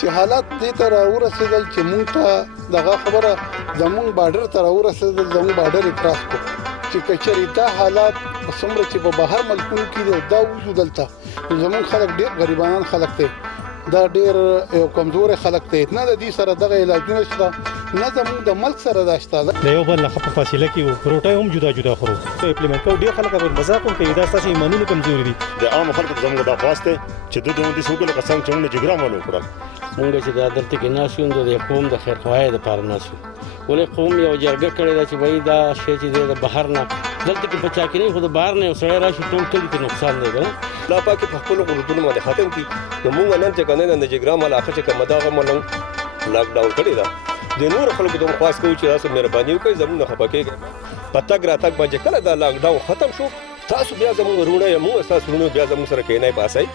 چې حالات دې ته راورسېدل چې موږ ته دغه خبره زموږ بارډر ته راورسېدل، زموږ بارډر کراس کو چې کچري دا حالات څومره چې په بهر ملکونو کې دا وجود دلته زموږ خلک ډېر غریبانان خلک دي، دا ډېر کمزور خلک دي، نه د دې سره دغه علاجونه شته نه زموږ د ملک سره دا شته. د یو بل په فاصله کې پروټای هم جدا جدا خورو امپلیمنټ کوي. ډېر خلک په مذاق هم کوي دا ستاسو ایمانونه کمزوري دي. د عام خلکو ته زموږ د خواسته چې د دوی د سوګل قسم چې موږ جګرام ولو کړل موږ چې د عدالت کې ناشون د قوم د خیر خوای د پاره ناشو ولې قوم یو جرګه کړی دا چې وای دا شی چې د بهر نه دلته کې بچا کې نه خو د بهر نه سړی راشي ټول کلی ته نقصان دی لا پاکي په خپل غوډونو باندې ختم کی نو موږ نن چې کنه د جګرام علاقه چې کومه دا غملنګ لاک ډاون کړی دا د نور خلکو ته خاص کوي چې تاسو مهرباني وکړئ زموږ نه خپکیږئ پتاګ راتګ باندې کله دا لاک ډاون ختم شو تاسو بیا زموږ ورونه موږ تاسو ورونه بیا زموږ سره کېنای پاسای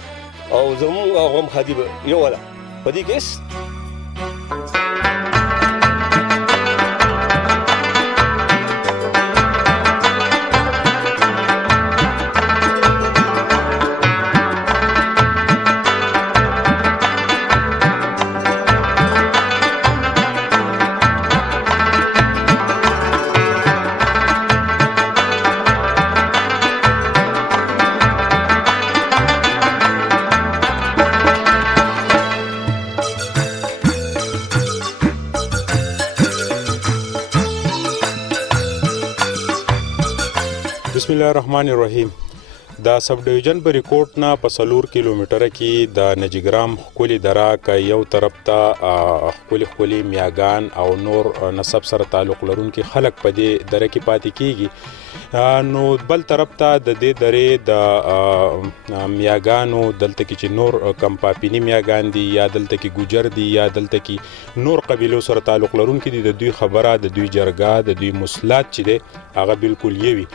او زموږ غم خادي یو ولا پدې کېس بسم الله الرحمن الرحیم. د سب ډیویژن په ریکورډ نه په 4 کیلومتره کې د نجګرام خولي درا ک یو طرف ته خولي میاګان او نور نسب سره تعلق لرونکي خلک په دې دره کې پاتې کیږي، نو بل طرف ته د دې درې د میاګانو دلته کې چې نور کم پاپینی میاګان دي یا دلته کې ګوجر دي یا دلته کې نور قبیلو سره تعلق لرونکي دي، د دوی خبره د دوی جرګه د دوی مسلات چې دی هغه بالکل یوي.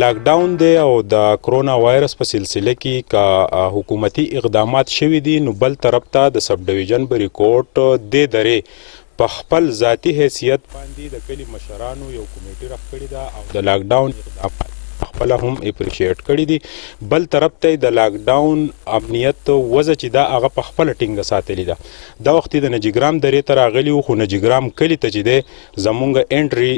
لاک ډاون دی او د کرونا وایرس په سلسله کې کا حکومتي اقدامات شوي دي، نو بل طرف ته د سب ډیویژن په ریکورډ د درې په خپل ذاتی حیثیت باندې د کلی مشرانو یو کمیټه راخ کړې ده او د لاک ډاون اقدامات خپل هم اپریشیټ کړي دي. بل طرف ته د لاک ډاون امنیت وضع چې دا هغه په خپل ټینګه ساتلې ده. دا وخت د نجګرام درې ته راغلي خو نجګرام کلی ته چې دی زمونږ انټري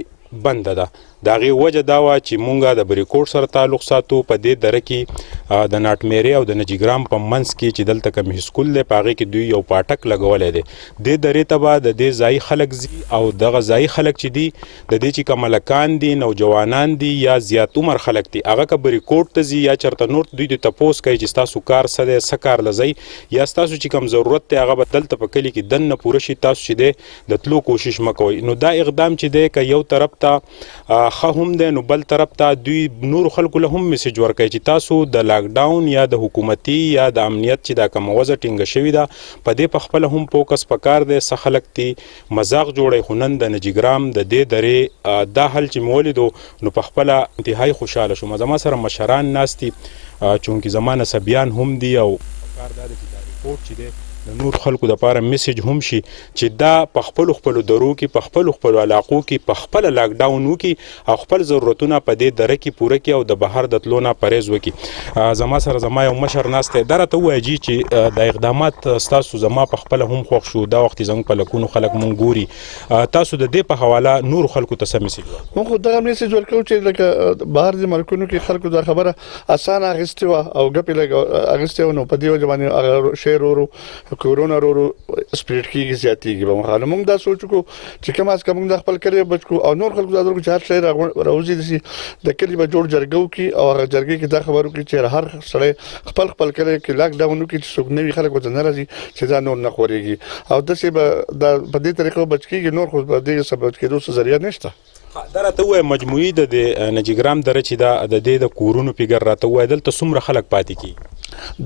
بنده ده. د هغې وجه دا وه چې مونږ د بریکوټ سره تعلق ساتو په دې دره کې د ناټمیرې او د نجګرام په منځ کې چې دلته کوم هسکول دی په هغې کې دوی یو پاټک لګولی دی. دې درې ته به د دې ځایي خلک ځي او دغه ځایي خلک چې دي د دې چې کوم هلکان دي نوجوانان دي یا زیات عمر خلک دي هغه که بریکوټ ته ځي یا چېرته نور دوی د تپوس کوي چې ستاسو کار څه دی څه کار له ځئ یا ستاسو چې کوم ضرورت دی هغه به دلته په کلي کې دننه پوره شي، تاسو چې دی د تلو کوشش مه کوئ. نو دا اقدام چې دی که یو طرف ته ښه هم دی نو بل طرف ته دوی نورو خلکو له هم میسیج ورکوي چې تاسو د لاک ډاون یا د حکومتي یا د امنیت چې دا کومه وضع ټینګه شوې ده په دې په خپله هم فوکس پکار دی. څه خلک دي مذاق جوړی خو نن د نجګرام د دې درې دا حل چې مې ولیدو نو په خپله انتهایی خوشحاله شوم. زما سره مشران ناست دي چونکې زما نسبیان هم دي او پکار دا دی چې دا ریپورټ چې دی د نور خلکو دپاره میسیج هم شي چې دا په خپلو درو کې په خپلو علاقو کې په خپله لاک ډاون وکړي او خپل ضرورتونه په دې دره کې پوره کړي او د بهر د تلو نه پرهیز وکړي. زما سره زما یو مشر ناست دی، دا راته ووایه جي چې دا اقدامات ستاسو زما په خپله هم خوښ شو، دا وخت زموږ په لکونو خلک مونږ ګوري، تاسو د دې په حواله نورو خلکو ته څه میسیج ورکوئ؟ موږ خو دغه میسیج ورکوو چې لکه بهر د ملکونو کې خلکو دا خبره اسانه اخیستې وه او ګپې لږ اخیستې وه، نو په دې وجه باندې هغه شی ورو کورونا ورو سپریډ کیږي زیاتېږي. به مخاله موږ دا سوچ وکړو چې کم از کم موږ د خپل کلي بچ کړو او نور خلکو دا درکړو چې هر شی راوځي داسې د کلي به جوړ جرګه وکړي او هغه جرګې کې دا خبر وکړي چې هر سړی خپل کلي کې لاک ډاون وکړي چې څوک نوي خلک ورته نه راځي چې دا نور نه خورېږي او داسې به دا په دې طریقه بچ کېږي، نور خو په دې سبب کېدو څه ذریعه نشته. دا راته ووایه مجموعي د نجګرام دره چې دا د دې د کورونو فیګر راته ووایه دلته څومره خلک پاتې کېږي؟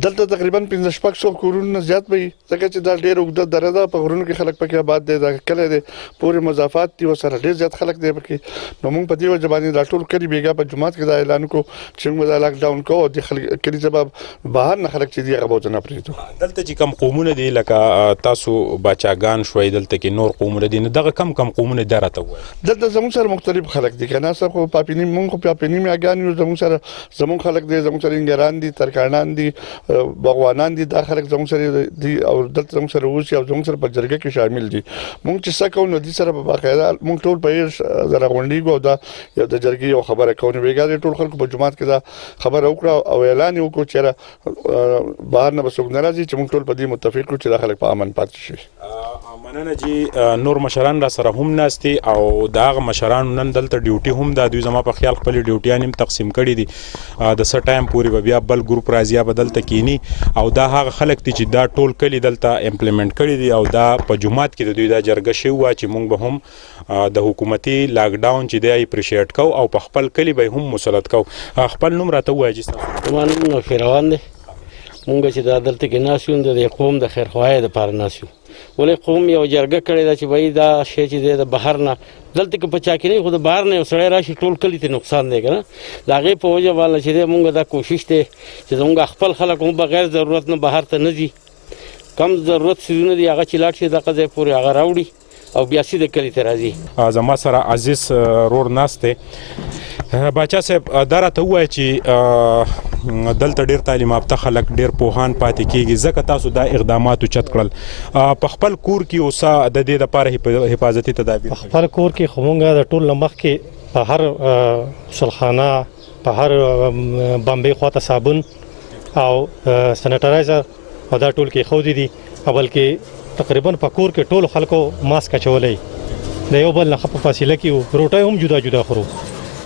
دلته تقریبا 15-16 کورونه زیات وي ځکه چې دا ډېر اوږده دره ده، په غرونو کې خلک پکې آباد دي، دا کلی دی پورې مضافات دي ورسره ډېر زیات خلک دی پکې. نو موږ په دې وجه باندې دا ټول کلي بیګا په جومات کې دا اعلان وکړو چې موږ دا لاک ډاون کوو او د کلي څخه بهر نه خلک چې دي هغه به ورته نه پرېږدو. دلته چې کم قومونه دي لکه تاسو باچاګان شوئ، دلته کې نور قومونه دي، نو دغه کم قومونه دا راته ووایه. دلته زموږ سره مختلف خلک دي، که نه سب خو پاپینی موږ خو پاپینی میاګان یو، زموږ سره زموږ خلک دي، زموږ سره انګران دي، ترکانان دي، بغوانان دي دا خلک زموږ سره دي او دلته زموږ سره اوسي او زموږ سره په جرګه کې شامل دي مونږ چې څه کوو نو دي سره په باقاعده مونږ ټول په زره غونډیږو دا یو د جرګې یو خبره کوو نو ویګا ټول خلکو په جماعت کې دا خبره وکړه او اعلان وکړو چې بهر نه بسوک ناراضي چې مونږ ټول په دې متفق کړو چې دا خلک په امن پاتې شي مننه جی نور مشران را سره هم ناستي او داغه مشران نن دلته ډیوټي هم د دوی زما په خیال خپل ډیوټیان هم تقسیم کړي دي د څه ټایم پورې به بیا بل ګروپ راځي به دلته کینی او دا هغه خلک دي چې دا ټول کلی دلته امپلیمنٹ کړي دي او دا په جماعت کې د دوی دا جرګه شوی و چې مونږ به هم د حکومتي لاک ډاون چې دی اپریشیټ کو او په خپل کلی به هم مسلط کو خپل نوم راته وایي چې مانو فیروان دی مونږ چې دا دلته کې ناسیو د قوم د خیر خوای د پار ناسیو ولې قوم یو جرګه کړې ده چې وای دا شی چې د بهر نه دلته کې پچا کې نه خو د بهر نه سړی راشي ټول کلی ته نقصان دی کنه دا غي په وجه والا چې مونږ دا کوشش ته چې زموږ خپل خلک هم بغیر ضرورت نه بهر ته نه دي کم ضرورت سونه دي هغه چې لاړ شي د قضې پورې هغه راوړي او بیا سیده کلی ته راځي زما سره عزیز رور ناسته باچا صاحب دا راته ووایه چې دلته ډېر تعلیم یافته خلک ډېر پوهان پاتې کېږي ځکه تاسو دا اقدامات اوچت کړل په خپل کور کې اوسه د دې دپاره حفاظتي تدابیر په خپل کور کې خو مونږ د ټول نه مخکې په هر سلخانه په هر بمبې خواته صابون او سینیټایزر او دا ټول کې خودي دي او بلکې تقریبا په کور کې ټول خلکو ماسک اچولې د یو بل نه په فاصله کې روټي هم جدا جدا خورو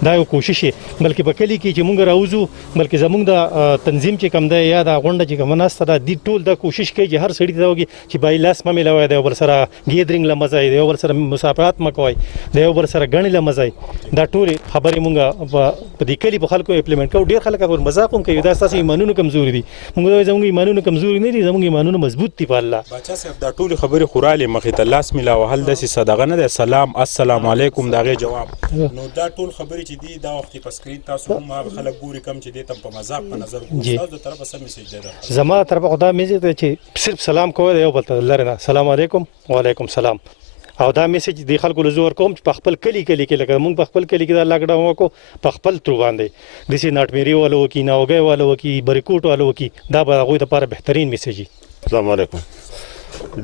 دا یو کوشش بلکې په کلی کې چې مونږ راوځو بلکې زمونږ د تنظیم چې کم دی یا د غونډه چې کم نهسته دا د ټول د کوشش کوي چې هر سړی ته وږي چې بای لاس مې ملوي د بل سره ګیدرینګ لمزای د بل سره مسافرات مکوي د بل سره غنی لمزای دا ټول خبرې مونږ په دې کلی په خلکو امپلیمنٹ کوو ډیر خلک په مذاق هم کوي دا تاسو ایمانونو کمزوري دي مونږ زموږ ایمانونو کمزوري نه دي زموږ ایمانونو مضبوط دي په الله باچا صاحب دا ټول خبرې خوراله مخې ته لاس ملاو هل د صدقه نه سلام السلام علیکم داغه جواب نو دا ټول خبرې چې دی دا وخت په سکرین تاسو هم هغه خلک ګوري کم چې د تم په مذاق په نظر ګوري تاسو طرفه سم میسج ده زما طرفه خدا میسج ته چې صرف سلام کوی یو بل ته لره السلام علیکم وعلیکم سلام او دا میسج د خلکو له زور کوم چې په خپل کلی کې لکه مونږ په خپل کلی کې دا لاک ډاون وکړو په خپل تر باندې د سي ناټميري والو کې ناوګي والو کې بریکوټ والو کې دا به هغه لپاره بهترین میسج دی السلام علیکم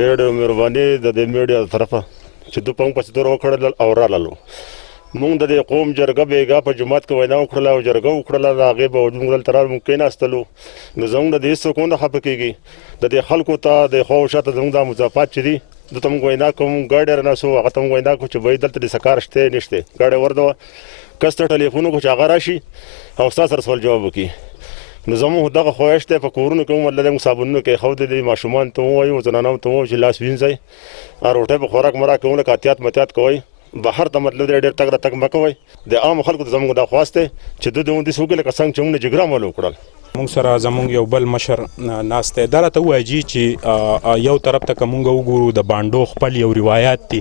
ډېر مهرباني د میډیا طرفه چې دوی په پس دور وکړل او رالو مونږ د قوم جرګه بیګا په جماعت کې وینا وکړه او جرګه وکړه هغه به موږ تر ممکن استلو نو زموږ د هیڅ کو نه خپکیږي د خلکو ته د خو شاته زموږ د مضافات چي د تم وینا کوم ګاډر نه سو هغه تم وینا کو چې وای دلته د سکار شته نشته ګاډه ورده کسته ټلیفون کو چې هغه راشي او تاسو سره جواب وکي نو زموږ دغه خوښ ته په کورونو کې ولله د صابونو کې خو د ماشومان ته وایو زنانو ته وایو چې لاس وینځي او روټه په خوراک مرا کوله کاتیات متیات کوي بهر ته مطلب ډېر تک را تک مکوي د عام خلکو زموږ د خواسته چې د دوی سوګل کسان چې موږ جګرام ولو کړل مونږ سره زمونږ یو بل مشر ناسته دا راته وایي چې یو طرف ته مونږ وګورو د باندو خپل یو روایت دي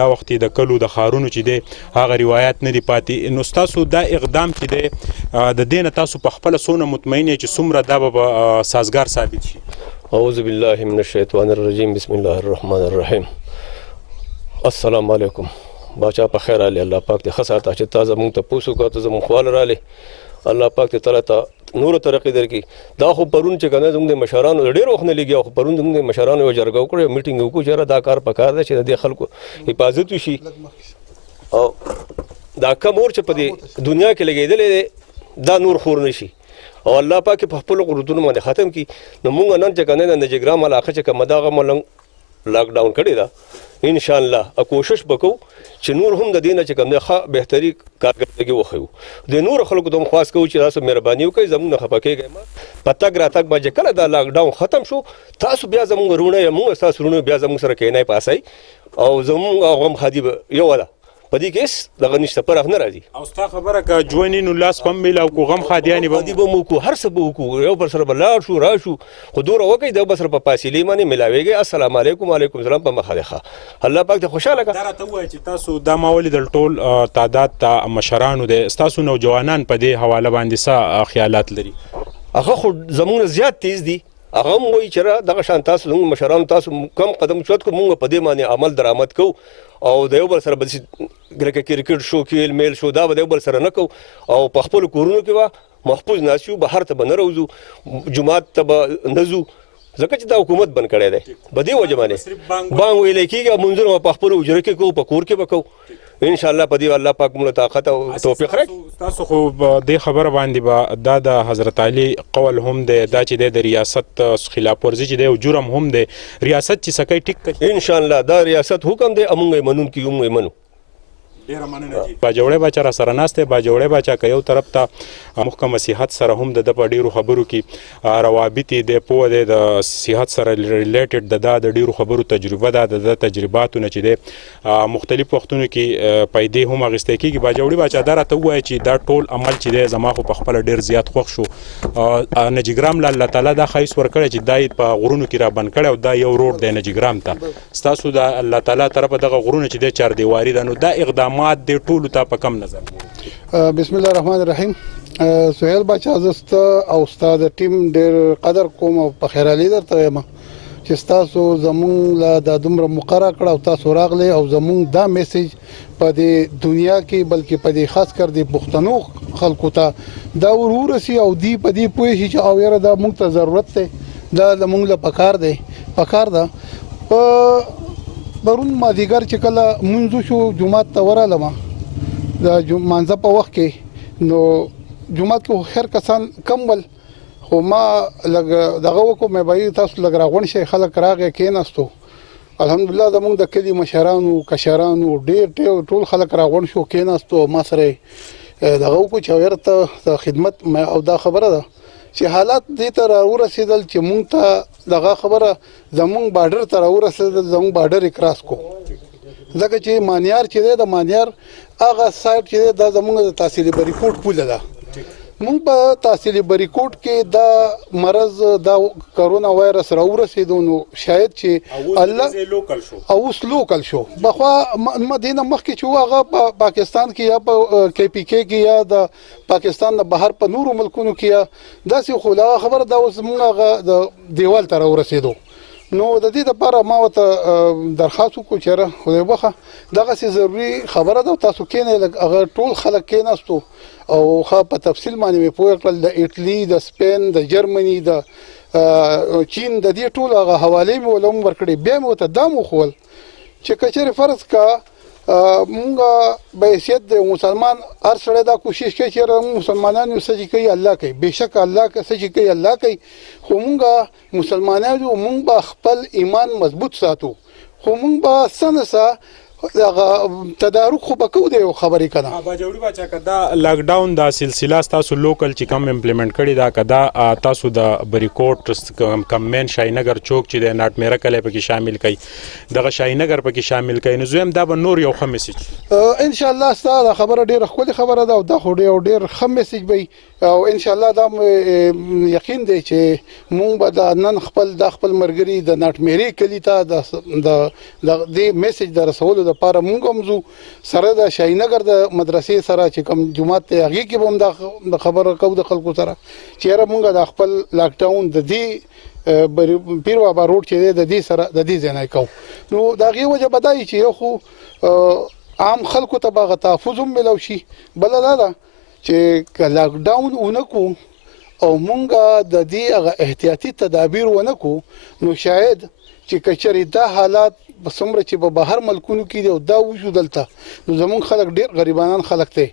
دا وخت د کلو د خارونو چې دی هغه روایت نه دی پاتې نو تاسو دا اقدام چې دی د دین تاسو په خپل سونه مطمئن چې څومره دا به سازگار ثابت شي اعوذ بالله من الشیطان الرجیم بسم الله الرحمن الرحیم السلام علیکم باچا په خیر علي الله پاک ته خسارته چې تاسو مونږ ته پوسو کو ته زموږ خپل را لې الله پاک ته تعالی ته نور ترقی درکې دا خو پرون چې کنه زموږ مشرانو ډېر وخت نه لګي خو پرون زموږ مشرانو یو جرګه وکړه میټینګ وکړه چې دا کار پکار دی چې د خلکو حفاظت وشي او دا کمور چې په دې دنیا کې لګیدل دا نور خور نشي او الله پاک په خپل قدرتونو باندې ختم کی نو مونږ نن چې کنه د جګرام علاقه چې کومه دا ملنګ لاک ډاون کړی دا ان شاء الله کوشش وکړو چې نور هم د دینه چې کوم ښه بهتري کارګردګي وخیو د نور خلکو ته خاص کوي چې تاسو مهرباني وکړئ زموږ خپکیږئ ما پتاګ راتګ باندې کله دا لاک ډاون ختم شو تاسو بیا زموږ رونه موږ تاسو رونه بیا زموږ سره کېنای پاسای او زموږ غم خدي یو ولا پدې کې دغه نشته پر نه راځي او ستا خبره کا جوینین لاس پم مل او غم خادیانی به دې مو کو هر څه بو کو یو پر سره بلار شو راشو خو دوره وکي د بسر په فاصله باندې ملاويږي السلام علیکم وعلیکم السلام په مخالخه الله پاک ته خوشاله کا دا راته وای چې تاسو د ماولي د ټول تعداد ته مشرانو د تاسو نوجوانان په دې حواله باندې څه خیالات لري هغه خو زمونه زیات تیز دي هغه هم وایي چې را دغه شان تاسو زموږ مشرانو تاسو کم قدم چوت کو مونږ په دې باندې عمل درآمد کوو او د یو بل سره به لکه کرکټ شو کیل میل شو دا به د یو بل سره نه کوو او په خپلو کورونو کې به محفوظ ناست یو بهر ته به نه راوځو جومات ته به نه ځو ځکه چې دا حکومت بند کړی دی په دې وجه باندې بانګ ویلی کېږي مونځونه به په خپلو حجره کې کوو په کور کې به کوو ان شاء الله په دې الله پاک موږ طاقت او توفیق راکړي. تاسو خو د خبره باندې به دا د حضرت علي قول هم دی دا چې د ریاست خلاف ورزي چې دی او جرم هم دی ریاست چې سکی ټیک کوي ان شاء الله دا ریاست حکم دی امونږ منون کی موږ منو. ډیره مننه جی باجوړی بچا را سره ناشته باجوړی بچا که یو طرف ته محکمه صحت سره هم د په ډیرو خبرو کې روابط د پوه د صحت سره ریلیټډ د ډیرو خبرو تجربه ده د تجرباتونه چې د مختلف وختونو کې پیدې هم اغسته کیږي باجوړی بچا دا راته وایي چې دا ټول عمل چې د زما خو په خپل ډیر زیات خوښ شو نجګرام الله تعالی دا خیس ور کړی چې دای په غرونو کې را بند کړي او دا یو روډ دی نجګرام ته تاسو د الله تعالی طرف دغه غرونو چې د چار دیواری ده نو دا اقدام مات دی ټولو ته په کم نظر. بسم الله الرحمن الرحیم. سهیل بچا زست او استاد ټیم ډیر قدر کوم او په خیر علي درته یم چې تاسو زمون لا د دومره مقرره کړ او تاسو راغله او زمون دا میسج په دې دنیا کې بلکې په دې خاص کر د پښتنو خلکو ته دا ورورسي او دی په دې پوه شي چې او یاره دا موږ ته ضرورت ده دا زمون له پکار ده په برون ما دیګر چې کله منځو شو جمعه ته ورالم دا مانځه په وخت کې نو جمعه کې خیر کسان کم ول خو ما لګ دغه وکم مې بای تاسو لګ راغون شي خلک راغې کېناستو الحمدلله زموږ د کلی مشرانو کشرانو ډېر ټول خلک راغون شو کېناستو ما سره دغه کو چې ورته خدمت او دا خبره ده چې حالات دې ته ورسېدل چې مونږ ته دغه خبره زمونږ بارډر ته ورسېدل زمونږ بارډر کراس کو ځکه چې مانیار چې د مانیار هغه سایت چې د زمونږ د تحصیلي بریکوټ پوله ده مونږ په تحصیلي بریکوټ کې دا مرض دا کرونا وایرس راورسېدو نو شاید چې الله اوس لوکل شو بخوا مدینه مخکې چې هغه په پاکستان کې یا په کې پی کې کې یا د پاکستان نه بهر په نورو ملکونو کې دا څه خو خبر دا اوس مونږ د دیوال تر ورسېدو نو د دې لپاره ما ته درخواست وکړ چې خدای وخه دغه څه ضروری خبره ده تاسو کې نه ټول خلک کې ناستو او خا په تفصیل باندې پوه کړل د ایټلی د سپین د جرمني د چین د دې ټول هغه حواله مې ولوم ورکړي بیا مو ته دامو خول چې کچره فرض کا مونږه به حیثیت د مسلمان هر سره دا کوشش کوي چې مسلمانانو سچ کوي الله کوي بهشکه الله سچ کوي الله کوي خو مونږه مسلمانانو مونږ به خپل ایمان مضبوط ساتو خو مونږ به سنسه تدارک خو بکو دی خبرې کړه باجوړي بچا کدا لاک ډاون دا سلسله تاسو لوکل چې کم امپلیمنٹ کړي دا کدا تاسو د بریکوټ کم مین شاینګر چوک چې د ناټ میرا کله پکې شامل کړي دغه شاینګر پکې شامل کړي نو زم دا به نور یو خم میسج ان شاء الله ستاسو خبره ډیره خولي خبره ده او دا خو ډیر خم میسج وي او ان شاء الله دا یقین دی چې مونږ به د نن خپل مرګري د ناټ میري کلی ته د دې میسج در رسولو د پاره مونږ هم زو سره د شاینګر د مدرسې سره چې کوم جمعه ته هغه کې هم د خبره کو د خلکو سره چې را مونږ د خپل لاک ډاون د دې پیر بابا روډ چې د دې سره د دې ځای کو نو دا غي وجه بدای چې یو خو عام خلکو ته باغ تحفظ هم ملو شي بل دا چې لاک ډاون اونکو او مونږه د دې احتیاطي تدابیر ونکو نو شاید چې کچري دا حالات بسمره چې په بهر ملکونو کې دی او دا وشو دلته نو زمون خلک ډیر غریبانان خلک ته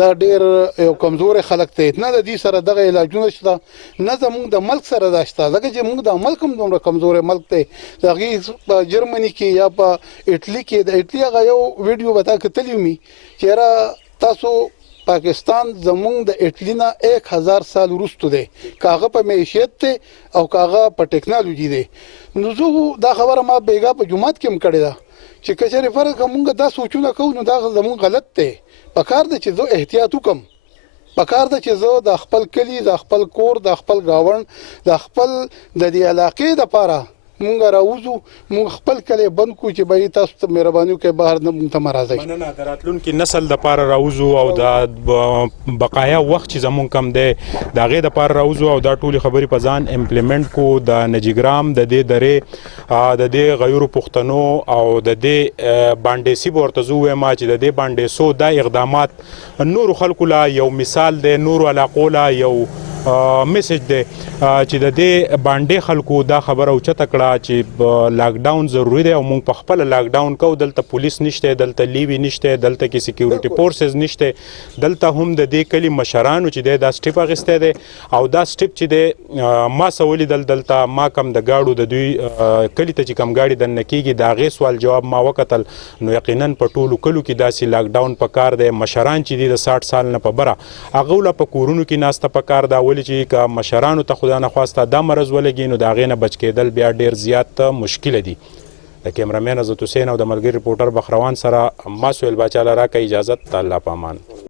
دا ډیر یو کمزور خلک ته نه د دې سره دغه علاجونه شته نه زمون د ملک سره داشته لکه چې موږ د ملک هم دومره کمزور ملک ته دغه په جرمني کې یا په ایټلی کې د ایټلی هغه یو ویډیو وتا کتلی می چې را تاسو پاکستان زمونږ د ایټلی نه 1000 سال وروسته دی کاغه په معیشت ته او کاغه په ټیکنالوژي دی نو زه دا خبره ما بیګا په جمعات کې هم کړې ده چې کچره فرق کومګه دا سوچونه کوو نو دا زمونږ غلط دی پکار ده چې زه احتیاط وکم پکار ده چې زه د خپل کلی د خپل کور د خپل گاوند د خپل د دې علاقې د پاره مونږ راوځو مونږ خپل کلی بند کو چې به تاسو ته مهرباني وکړئ بهر نه مونږ ته مرازي مننه د راتلونکي نسل د پاره راوځو او د بقایا وخت چې زمونږ کم دی د هغې دپاره راوځو او دا ټولې خبرې په ځان امپلیمنټ کو د نجیګرام د دې درې د دې غیرو پښتنو او د دې بانډیسي به ورته زه ووایم چې د دې بانډیسو دا اقدامات نورو خلکو له یو مثال دی نورو علاقو له یو میسج دی چې د دې باندې خلکو دا خبره اوچته کړه چې لاک ډاون ضروری دی او موږ په خپل لاک ډاون کوو دلته پولیس نشته دلته لیوی نشته دلته کې سکیورټي فورسز نشته دلته هم د دې کلی مشرانو چې دا سټیپ اخیسته دی او دا سټیپ چې دی ما سوالي دلته ما کم د گاډو د دوی کلی ته چې کم گاډي دنه کیږي دا غي سوال جواب ما وکتل نو یقینا په ټولو کلو کې داسې لاک ډاون په کار دی مشران چې دی د 60 سال نه په بره هغه له په کورونو کې ناسته په کار دا چې که مشرانو ته خدا نه خواسته دا مرض ولګي نو د هغې نه بچ کېدل بیا ډېر زیات مشکله دي د کیمرامین عزت حسین او د ملګري ریپورټر بخروان سره ما سهیل باچا له راکه اجازت الله په امان